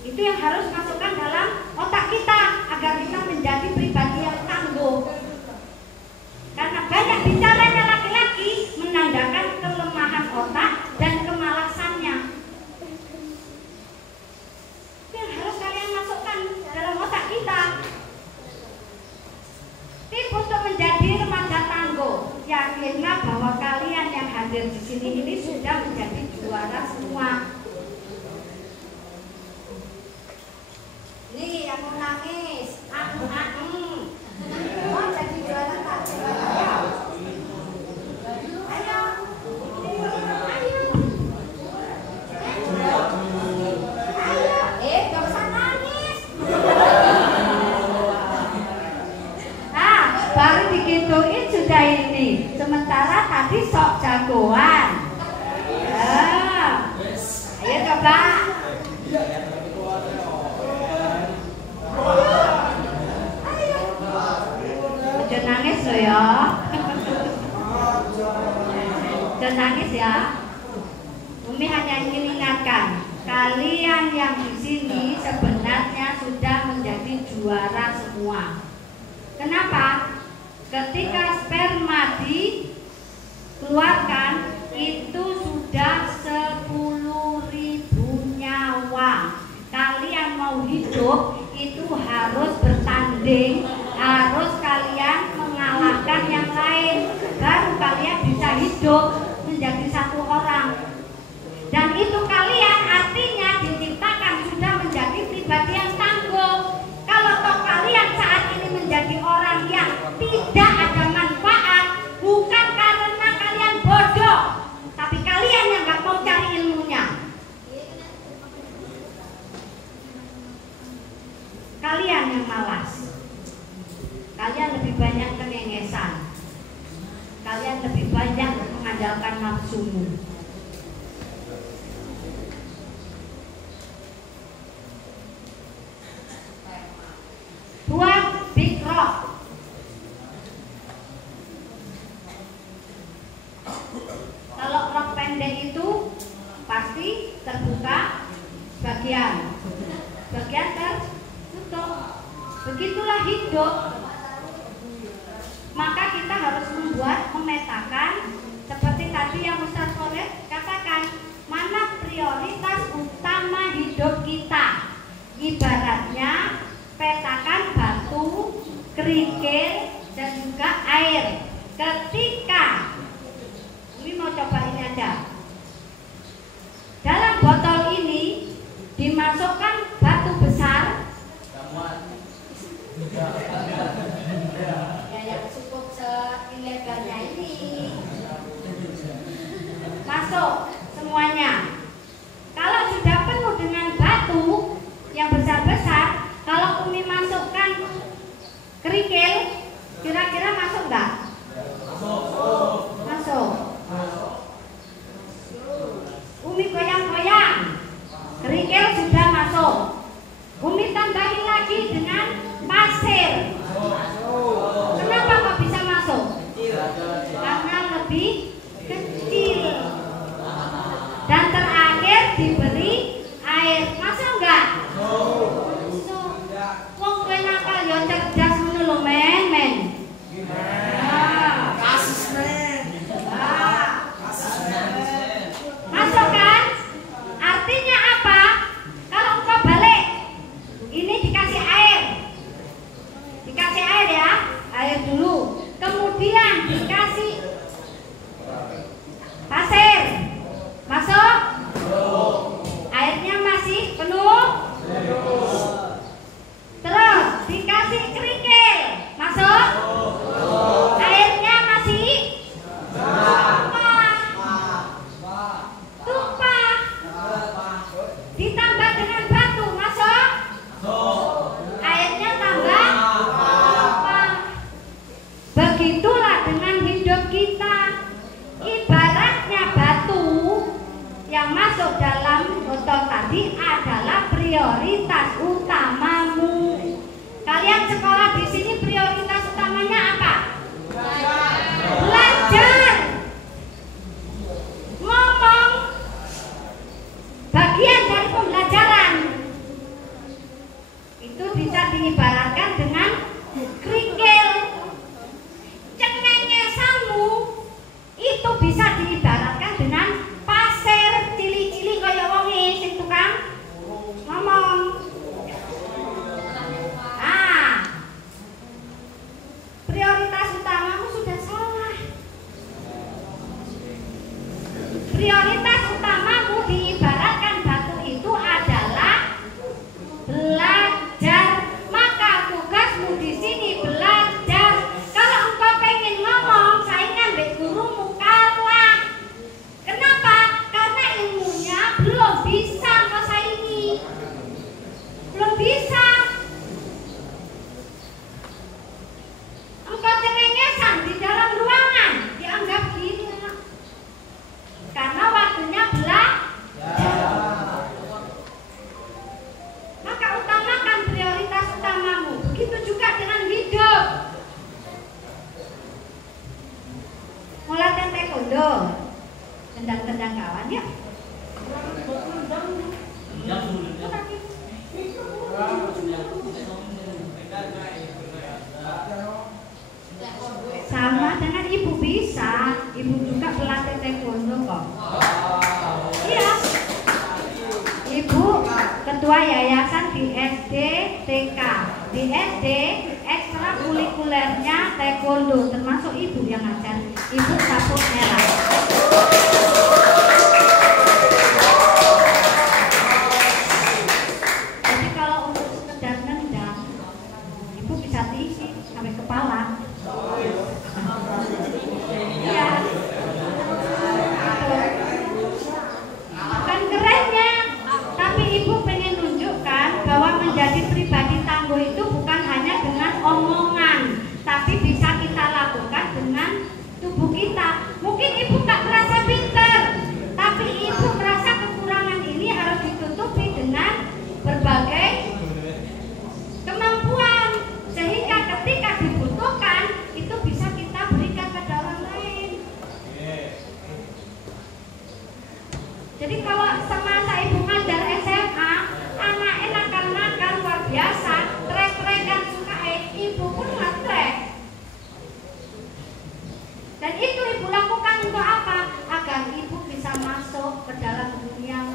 Itu yang harus masukkan dalam otak kita agar kita menjadi pribadi yang tangguh. Karena banyak bicaranya laki-laki menandakan kelemahan otak dan kemalasannya. Itu yang harus kalian masukkan dalam otak kita. Tips untuk menjadi remaja tangguh. Yakinlah bahwa kalian yang hadir di sini ini sudah menjadi juara semua. Nih yang mau nangis, mau jadi juara tangguh. Ayo, gak usah nangis. Baru digituin sudah ini. Sementara tadi sok jagoan. Ayo coba. Jangan nangis loh ya. Jangan nangis ya. Umi hanya ingin ingatkan, kalian yang di sini sebenarnya sudah menjadi juara semua. Kenapa? Ketika sperma dikeluarkan itu sudah 10.000 nyawa. Kalian mau hidup itu harus bertanding, harus kalian mengalahkan yang lain, baru kalian bisa hidup menjadi satu orang. Dan itu kalian artinya diciptakan sudah menjadi pribadi yang tangguh. Kalau toh kalian saat ini menjadi orang yang tidak ada manfaat, bukan karena kalian bodoh, tapi kalian yang gak mau cari ilmunya. Kalian yang malas. Kalian lebih banyak kengengesan. Kalian lebih banyak mengandalkan nafsumu. Buat big rock. Kalau rok pendek itu pasti terbuka bagian tertutup. Begitulah hidup. Maka kita harus memetakan seperti tadi yang Ustaz Khalid katakan, mana prioritas utama hidup kita. Ibaratnya petakan batu, kerikil, dan juga air. Ketika ini mau coba ini aja, dalam botol ini dimasukkan batu besar ya yang cukup selebarnya ini, masuk semuanya. Kalau sudah penuh dengan batu yang besar-besar, kalau Umi masukkan kerikil, kira-kira masuk nggak? Masuk. Umi goyang-goyang, kerikil sudah masuk. Umi tambahin lagi dengan pasir. Kenapa kok bisa masuk? Karena lebih kecil. Dan terakhir diberi air. Masuk nggak? Masuk. Wong kowe nakal yo cerdas ngono lho, men. Masuk kan? Artinya apa? Kalau engkau balik, ini dikasih air. Dikasih air ya, air dulu. Kemudian dikasih pasir. Masuk? Airnya masih penuh? Terus dikasih kerikil. Masuk? Airnya masih tumpah. Ditambah dengan batu. Masuk? Airnya tambah tumpah. Begitulah dengan hidup kita. Ibaratnya batu yang masuk dalam botol tadi adalah prioritas utamamu. Kalian sekolah di sini prioritas utamanya apa? Belajar. Ngomong bagian dari pembelajaran. Itu bisa diibaratkan dengan kerikil. Cengengesanmu itu bisa diibaratkan dengan pasir cili-cili kaya wonge sing tukang ngomong. Prioritas utamamu sudah salah. Prioritas utamamu diibaratkan batu itu adalah belajar. Maka tugasmu di sini belajar. Kalau engkau pengen ngomong, saingan mbek gurumu kalah. Kenapa? Karena ilmunya belum bisa engkau saingi. Belum bisa. Engkau cengengesan di dalam ruangan, dianggap gila. Karena waktunya belajar. Maka utamakan prioritas utamamu. Begitu juga dengan hidup. Mau latihan taekwondo, tendang-tendang kawan ya. Sama dengan ibu bisa, ibu juga pelatih taekwondo kok. Iya. Ibu ketua yayasan di SD TK, di SD ekstrakurikulernya taekwondo, termasuk ibu yang ngajar. Ibu sabuk merah. Jadi kalau untuk sekedar nendang, ibu bisa tinggi sampai kepala. Iya. Bukan kerennya, tapi ibu pengen tunjukkan bahwa menjadi pribadi tangguh itu bukan hanya dengan omongan, tapi bisa kita lakukan dengan tubuh kita. Mungkin ibu tak merasa pintar, tapi ibu merasa kekurangan ini harus ditutupi dengan berbagai kemampuan, sehingga ketika dibutuhkan itu bisa kita berikan pada orang lain. Jadi kalau semasa ibu ngajar SMA, anaknya nakal-nakal luar biasa, trek-trekan suka ibu pun nge-trek. Dan itu ibu lakukan untuk apa? Agar ibu bisa masuk ke dalam dunia.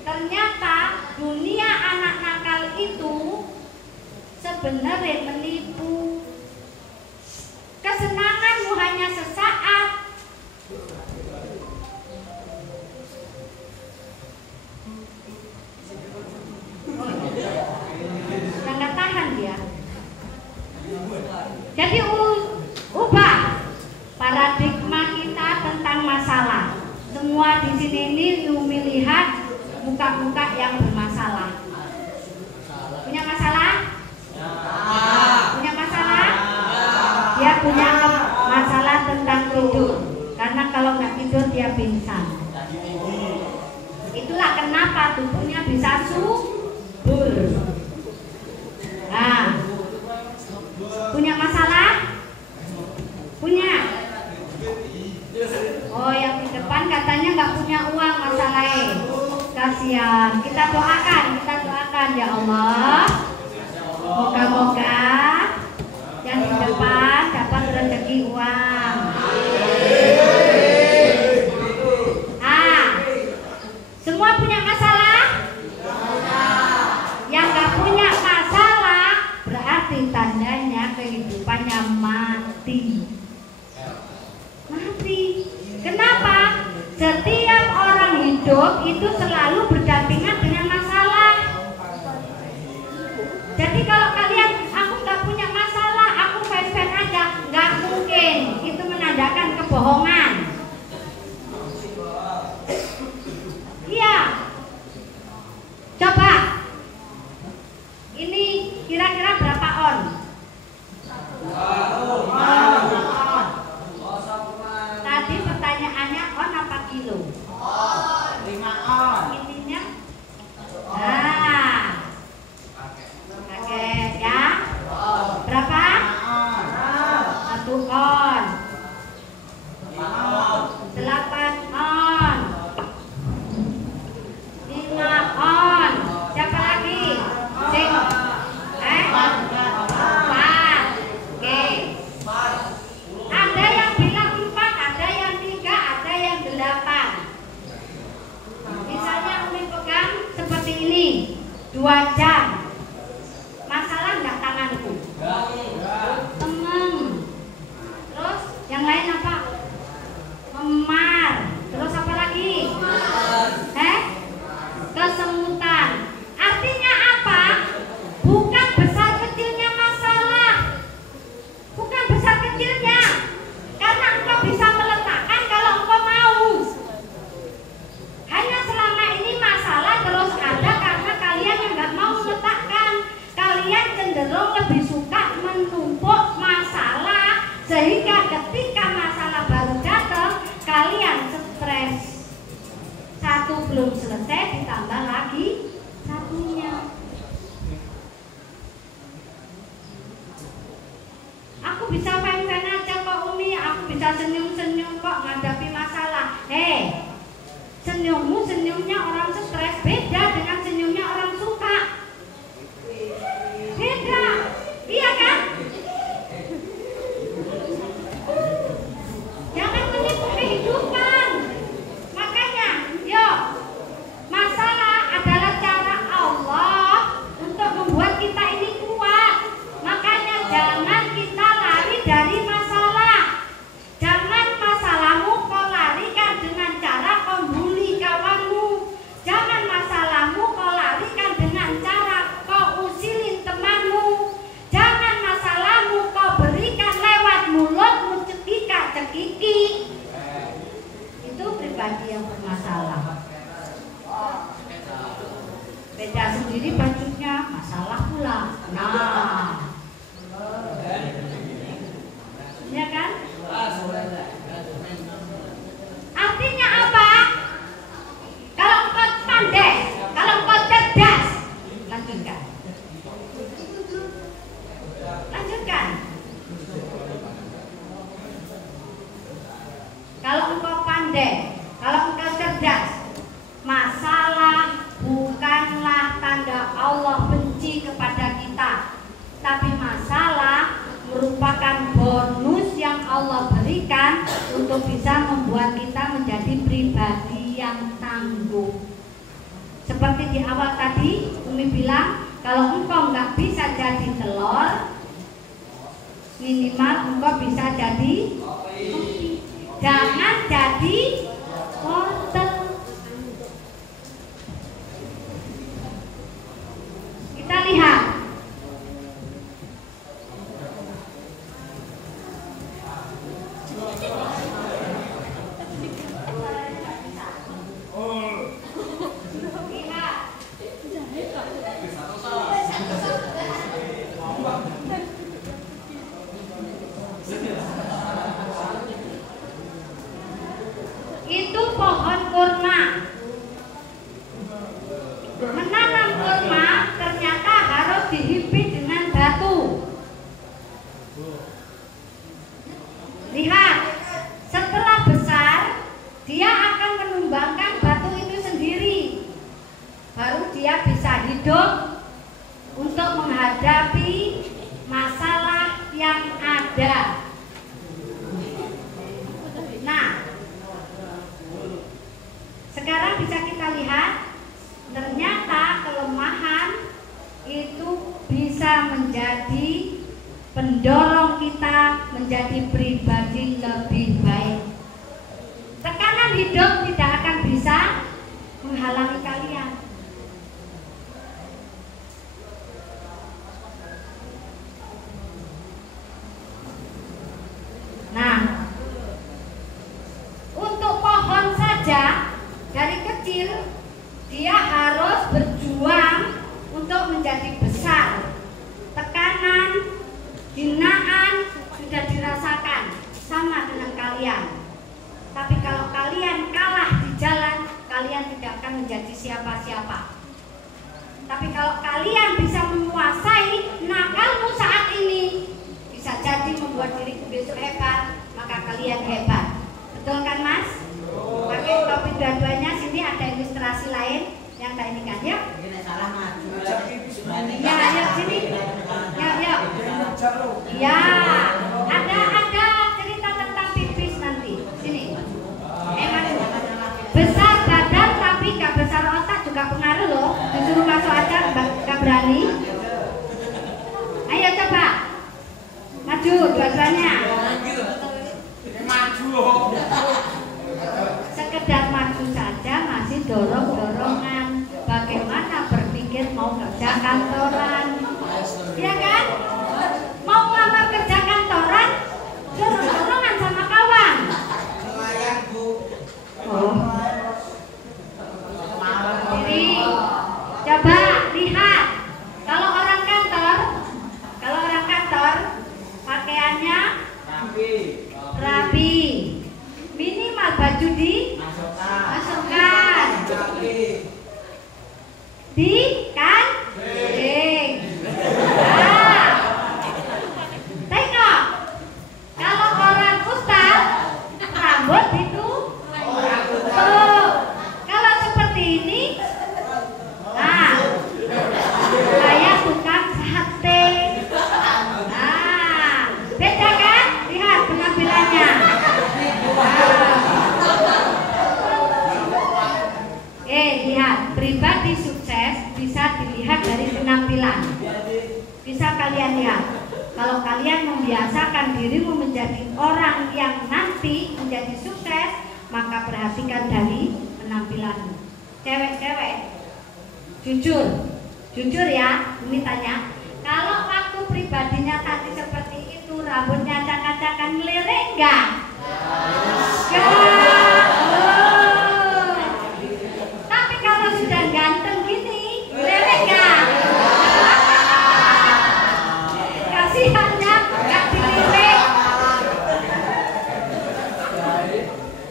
Ternyata dunia anak nakal itu sebenarnya menipu. hanya sesaat. Nggak tahan dia. Jadi ubah paradigma kita tentang masalah. Semua di sini ini Umi lihat muka-muka yang bermasalah. Punya masalah? Punya masalah? Dia punya masalah tentang tidur. Karena kalau nggak tidur dia pingsan. Itulah kenapa tubuhnya bisa subur. Nah, punya masalah? Punya? Oh, yang di depan katanya nggak punya uang masalahnya. Kasihan. Kita doakan ya Allah. Moga-moga yang di depan dapat rezeki uang. Semua punya masalah? Yang nggak punya masalah berarti tandanya kehidupannya mati. Mati. Kenapa? Setiap orang hidup itu selalu berdampingan dengan masalah. Jadi kalau kalian, aku nggak punya masalah, aku fine-fine aja, nggak mungkin. Itu menandakan kebohongan. Iya. Coba. Ini kira-kira berapa on? Tadi pertanyaannya on apa kilo? 5 on. Intinya? Nah. Oke, ya. Berapa? 1 on. 8 on. 5 on. Siapa lagi? 4. Oke. Ada yang bilang 4, ada yang 3, ada yang 8. Misalnya Umi pegang seperti ini 2 jam. Masalah nggak tanganku? Temem. Terus yang lain apa? Memar. Terus apa lagi? Kesemutan. Artinya apa? Bukan besar kecilnya masalah. Bukan besar kecilnya. Karena engkau bisa meletakkan kalau engkau mau. Hanya selama ini masalah terus ada karena kalian yang nggak mau meletakkan. Kalian cenderung lebih suka menumpuk masalah sehingga ketika masalah baru datang kalian stres. Satu belum selesai ditambah lagi satunya. Aku bisa fine-fine aja kok Umi, aku bisa senyum-senyum kok menghadapi masalah. Senyummu senyumnya orang stres beda dengan senyumnya orang suka. Beda, iya kan? Jangan menipu kehidupan. Makanya, yuk, masalah adalah cara Allah untuk membuat kita ini kuat. Makanya jangan kita lari dari masalah. Jangan masalahmu kau larikan dengan cara kau bully kawanmu. Jangan masalahmu kau larikan dengan cara kau usilin temanmu. Jangan masalahmu kau berikan lewat mulutmu cekika-cekiki. Itu pribadi yang bermasalah. Beda sendiri bajunya, masalah pula. Nah, ya kan? Artinya apa? Kalau engkau pandai, kalau engkau cerdas, lanjutkan. Lanjutkan. Kalau engkau pandai, kalau engkau cerdas, masalah bukanlah tanda Allah benci kepada kita, tapi masalah merupakan bonus yang Allah berikan untuk bisa membuat kita menjadi pribadi yang tangguh. Seperti di awal tadi Umi bilang, kalau engkau nggak bisa jadi telur, minimal engkau bisa jadi Jangan jadi wortel. Kita lihat. Itu pohon kurma. Menanam kurma ternyata harus dihimpit dengan batu. Lihat, setelah besar dia akan menumbangkan batu itu sendiri. Baru dia bisa hidup untuk menghadapi masalah yang ada. Nah, sekarang bisa kita lihat ternyata kelemahan itu bisa menjadi pendorong kita menjadi pribadi lebih baik. Tekanan hidup tidak akan bisa menghalangi kalian. Nah, untuk pohon saja dari kecil dia harus berjuang untuk menjadi besar. Tekanan, hinaan sudah dirasakan sama dengan kalian. Tapi kalau kalian kalah di jalan, kalian tidak akan menjadi siapa-siapa. Tapi kalau kalian bisa menguasai nakalmu saat ini, bisa jadi membuat diriku besok hebat, maka kalian hebat. Betul kan, Mas? Pakai topi dua-duanya. Sini ada ilustrasi lain yang tak ini kan, ya? Ya, ayo sini. Ya. Ya, ada cerita tentang pipis nanti. Sini. Emang besar badan tapi gak besar otak juga pengaruh loh. Disuruh masuk aja gak berani. Ayo coba. Maju dua-duanya. Sekedar maju saja masih dorong-dorongan. Bagaimana berpikir mau kerja kantoran, ya kan? Mau ngelamar kerja kantoran, dorong-dorongan sama kawan. Jadi coba lihat kalau orang kantor pakaiannya rapi, minimal baju dimasukkan di kancing. Nah, tengok kalau orang ustaz rambut itu tuh. Kalau seperti ini, nah saya tukang sate. Nah, beda kan? Lihat penampilannya. Lihat, pribadi sukses bisa dilihat dari penampilan. Bisa kalian lihat. Kalau kalian membiasakan dirimu menjadi orang yang nanti menjadi sukses, maka perhatikan dari penampilanmu. Cewek-cewek, jujur ya, ini tanya. Kalau waktu pribadinya tadi seperti itu, rambutnya acak-acakan, melirik enggak? Tapi kalau sudah ganteng gini, melirik enggak? Kasihannya enggak dilirik.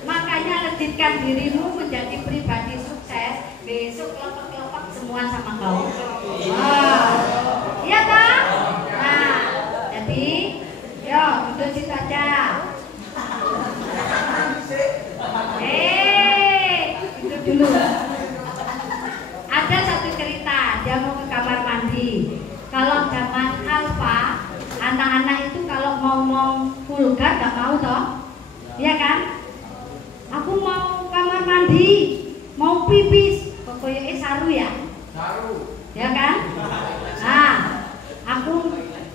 Makanya lejitkan dirimu menjadi pribadi sukses. Besok kelopak-kelopak semua sama kau. Iya toh? Nah, jadi yo duduk situ aja. Duduk dulu. Ada satu cerita, dia mau ke kamar mandi. Kalau zaman alfa, anak-anak itu kalau ngomong vulgar gak mau toh? Iya kan? Aku mau kamar mandi, mau pipis. Pokoknya saru ya? Saru. Ya kan? Nah,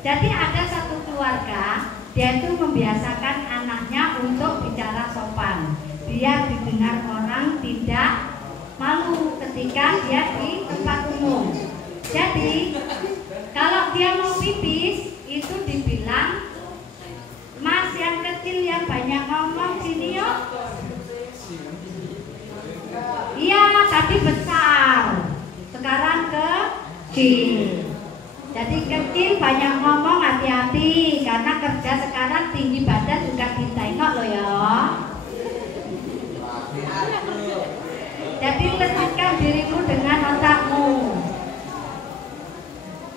jadi ada satu keluarga, dia itu membiasakan anaknya untuk dia didengar orang tidak malu ketika dia di tempat umum. Jadi kalau dia mau pipis itu dibilang, Mas yang kecil yang banyak ngomong sini yuk. Iya tadi besar, sekarang kecil. Jadi kecil banyak ngomong, hati-hati karena kerja sekarang tinggi badan juga ditengok loh ya. Jadi lezatkan dirimu dengan otakmu.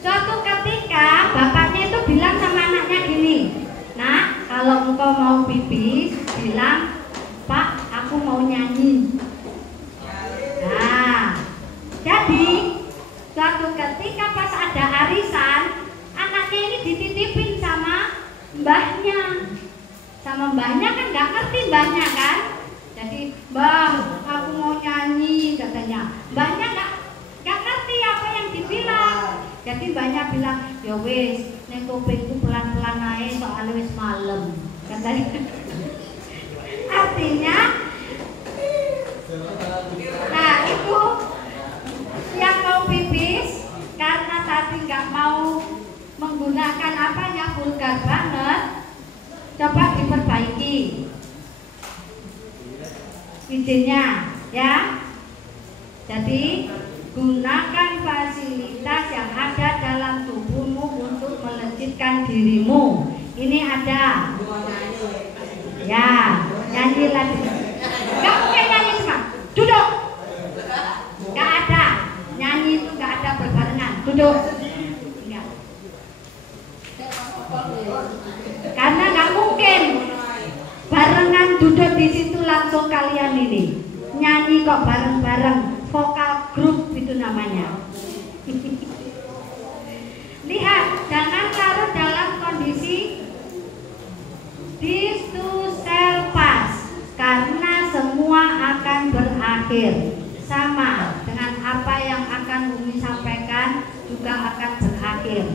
Suatu ketika bapaknya itu bilang sama anaknya gini, "Nak, kalau engkau mau pipis, bilang, Pak, aku mau nyanyi." Nah, jadi suatu ketika pas ada arisan, anaknya ini dititipin sama mbahnya. Sama mbahnya kan nggak ngerti mbahnya kan. Jadi, "Bang, aku mau nyanyi," katanya. Mbahnya nggak ngerti apa yang dibilang. Jadi mbahnya bilang, "Ya wis, ning kupingku pelan-pelan ae soalnya wis malam," katanya. Artinya, nah itu yang mau pipis karena tadi nggak mau menggunakan apanya vulgar banget, coba diperbaiki izinnya ya. Jadi gunakan fasilitas yang ada dalam tubuhmu untuk melejitkan dirimu. Ini ada ya, nyanyi lagi. Gak mungkin nyanyi cuma duduk, gak ada nyanyi itu, gak ada berbarengan duduk. Enggak. Karena gak mungkin barengan duduk di situ langsung kalian ini nyanyi kok bareng-bareng, vokal grup itu namanya. Lihat, jangan larut dalam kondisi this to self pass, karena semua akan berakhir. Sama dengan apa yang akan Umi sampaikan juga akan berakhir.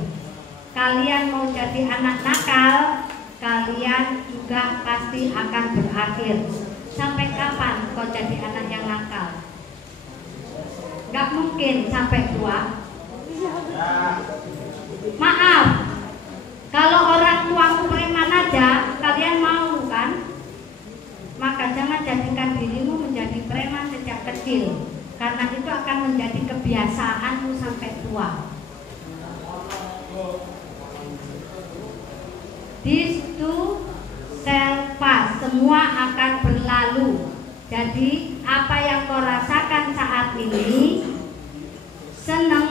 Kalian mau jadi anak nakal, kalian juga pasti akan berakhir. Sampai kapan kau jadi anak yang nakal? Gak mungkin sampai tua. Maaf, kalau orang tuamu preman aja kalian mau kan? Maka jangan jadikan dirimu menjadi preman sejak kecil, karena itu akan menjadi kebiasaanmu sampai tua. This too shall pass, semua akan berlalu. Jadi apa yang kau rasakan saat ini, seneng,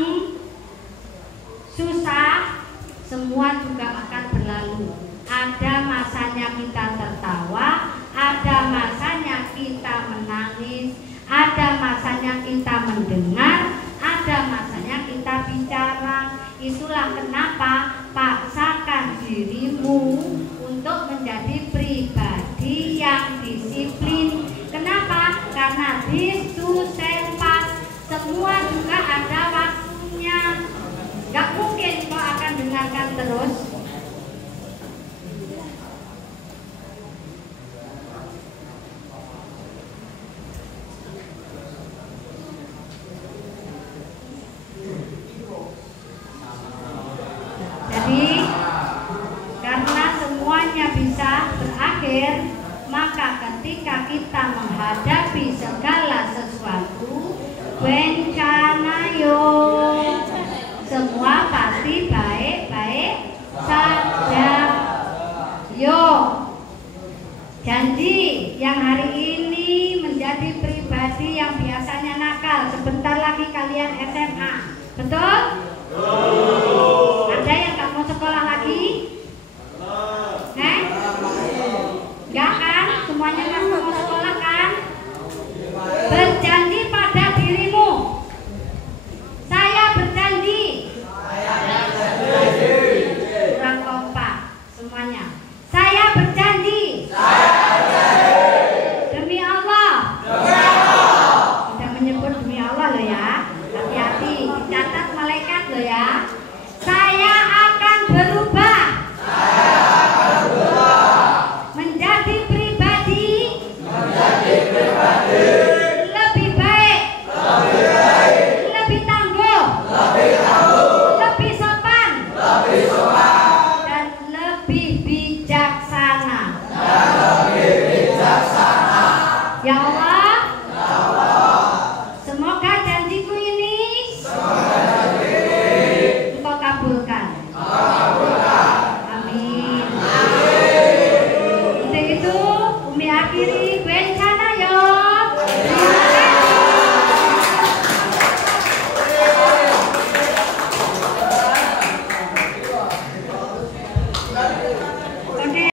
susah, semua juga akan berlalu. Ada masanya kita tertawa, ada masanya kita menangis, ada masanya kita mendengar, ada masanya kita bicara. Itulah kenapa paksakan dirimu untuk menjadi pribadi yang disiplin. Kenapa? Karena this too shall pass, semua juga ada waktunya. Gak mungkin kau akan dengarkan terus. Jadi karena semuanya bisa berakhir, maka ketika kita menghadapi segala sesuatu, bencana yo, semua pasti baik-baik saja. Yo, janji yang hari ini menjadi pribadi yang biasanya nakal, sebentar lagi kalian SMA, betul? Ada yang gak mau sekolah lagi? Enggak kan? Semuanya gak mau sekolah kan? Berjanji pada dirimu. Saya berjanji. Kurang kompak semuanya. Saya berjanji. Demi Allah. Sudah menyebut demi Allah loh ya. Hati-hati, dicatat malaikat loh ya. Saya akan berubah.